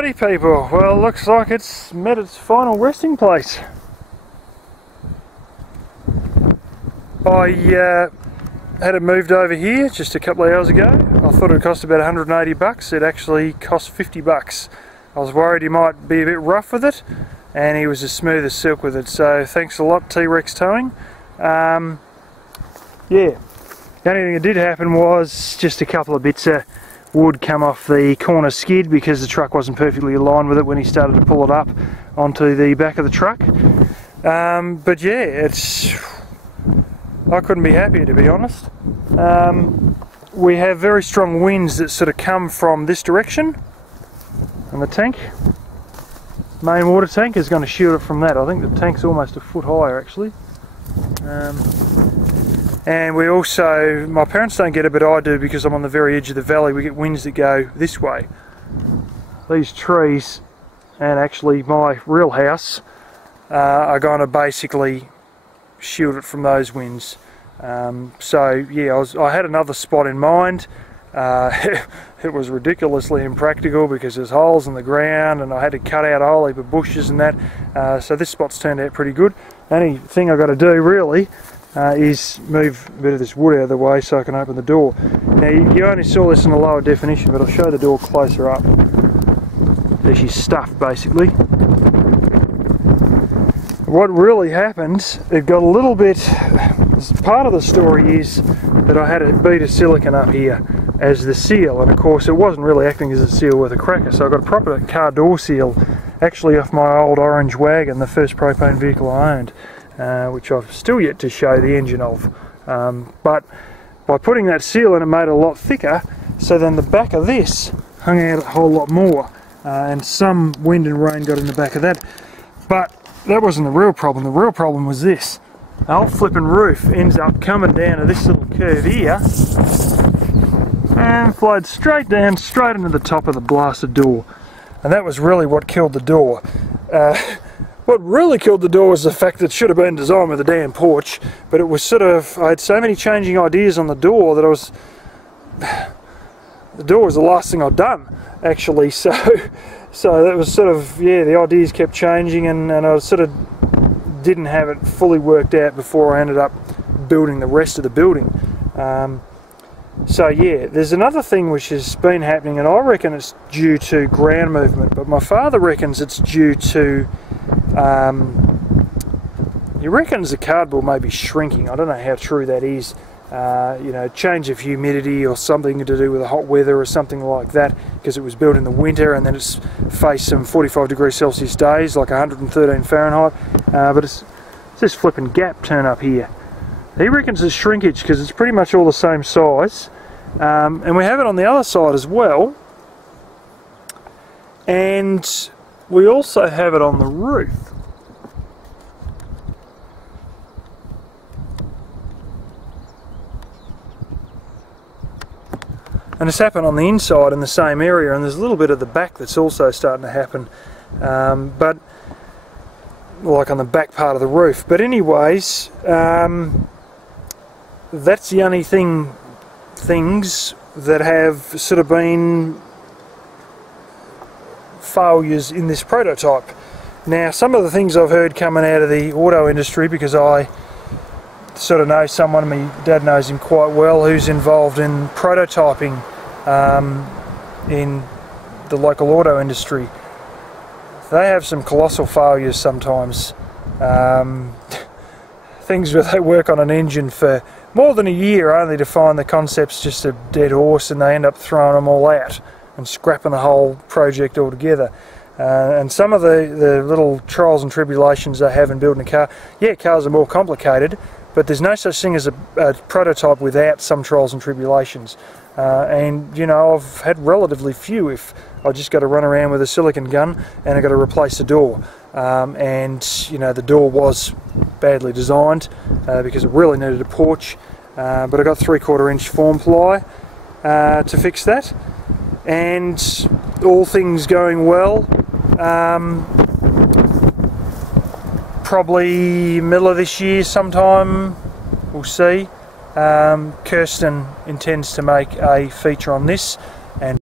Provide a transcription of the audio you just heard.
Alrighty people, well looks like it's met its final resting place. I had it moved over here just a couple of hours ago. I thought it would cost about 180 bucks. It actually cost 50 bucks. I was worried he might be a bit rough with it, and he was as smooth as silk with it, so thanks a lot T-Rex Towing. Yeah, the only thing that did happen was just a couple of bits of wood come off the corner skid because the truck wasn't perfectly aligned with it when he started to pull it up onto the back of the truck. But yeah, I couldn't be happier, to be honest. We have very strong winds that sort of come from this direction, and the tank, main water tank, is going to shield it from that. I think the tank's almost a foot higher actually. And we also, my parents don't get it, but I do because I'm on the very edge of the valley. We get winds that go this way. These trees and actually my real house are going to basically shield it from those winds. So yeah, I had another spot in mind. It was ridiculously impractical because there's holes in the ground and I had to cut out a whole heap of bushes and that. So this spot's turned out pretty good. The only thing I've got to do really is move a bit of this wood out of the way so I can open the door. Now you only saw this in a lower definition, but I'll show the door closer up. There's your stuff basically. What really happened, it got a little bit, part of the story is that I had a bead of silicone up here as the seal, and of course it wasn't really acting as a seal with a cracker, so I got a proper car door seal actually off my old orange wagon, the first propane vehicle I owned. Which I've still yet to show the engine of, but by putting that seal in it made it a lot thicker, so then the back of this hung out a whole lot more, and some wind and rain got in the back of that. But that wasn't the real problem. The real problem was this: the whole flipping roof ends up coming down to this little curve here and flowed straight down, straight into the top of the blasted door, and that was really what killed the door. What really killed the door was the fact that it should have been designed with a damn porch, but it was sort of, I had so many changing ideas on the door that the door was the last thing I'd done actually, so that was sort of, yeah, the ideas kept changing, and I sort of didn't have it fully worked out before I ended up building the rest of the building. So yeah, there's another thing which has been happening, and I reckon it's due to ground movement, but my father reckons it's due to he reckons the cardboard may be shrinking. I don't know how true that is. You know, change of humidity or something to do with the hot weather or something like that, because it was built in the winter and then it's faced some 45 degrees Celsius days, like 113 Fahrenheit. But it's this flipping gap turn up here. He reckons it's shrinkage because it's pretty much all the same size. And we have it on the other side as well. And we also have it on the roof. And it's happened on the inside in the same area, and there's a little bit of the back that's also starting to happen, but like on the back part of the roof. But anyways, that's the only things that have sort of been failures in this prototype. Now, some of the things I've heard coming out of the auto industry, because I sort of know someone, my dad knows him quite well, who's involved in prototyping in the local auto industry. They have some colossal failures sometimes. Things where they work on an engine for more than a year only to find the concept's just a dead horse, and they end up throwing them all out and scrapping the whole project altogether. And some of the little trials and tribulations they have in building a car, yeah, cars are more complicated, but there's no such thing as a prototype without some trials and tribulations. And you know, I've had relatively few. If I just got to run around with a silicone gun and I got to replace the door, and you know, the door was badly designed because it really needed a porch, but I got 3/4 inch form ply to fix that, and all things going well, probably middle of this year sometime, we'll see. Kirsten intends to make a feature on this, and